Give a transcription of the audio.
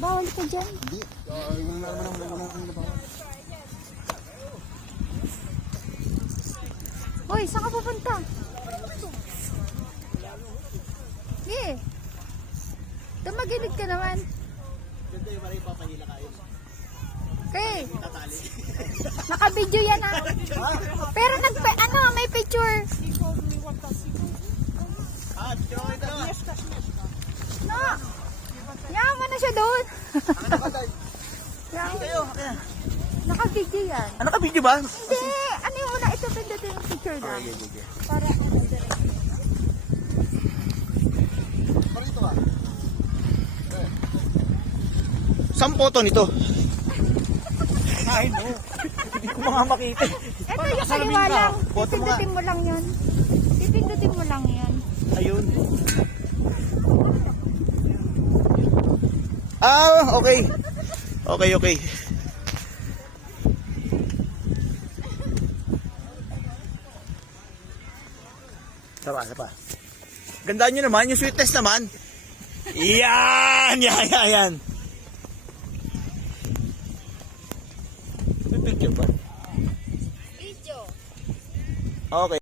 Bawal ka dyan. Hindi. Wala naman bawal. Hoy, saan ka pupunta? Sige. Tumagilig ka naman. Okay. Naka-video yan ah. Pero may picture. No. Yaman mo na siya doon. Naka-video yan. Ano ka video ba? Hindi. Ano yung una? Ito pindutin yung picture na. Para Parito ka. Saan photo nito? Ay no. Hindi ko mga makita. ito yung kaliwa lang. Photo mo nga. Pipindutin mo lang yun. Pipindutin mo lang yan. Ayun. Ah, okay. Okay. Sapa. Gandaan nyo naman, yung sweetness naman. Yan. May picture ba? Video. Okay.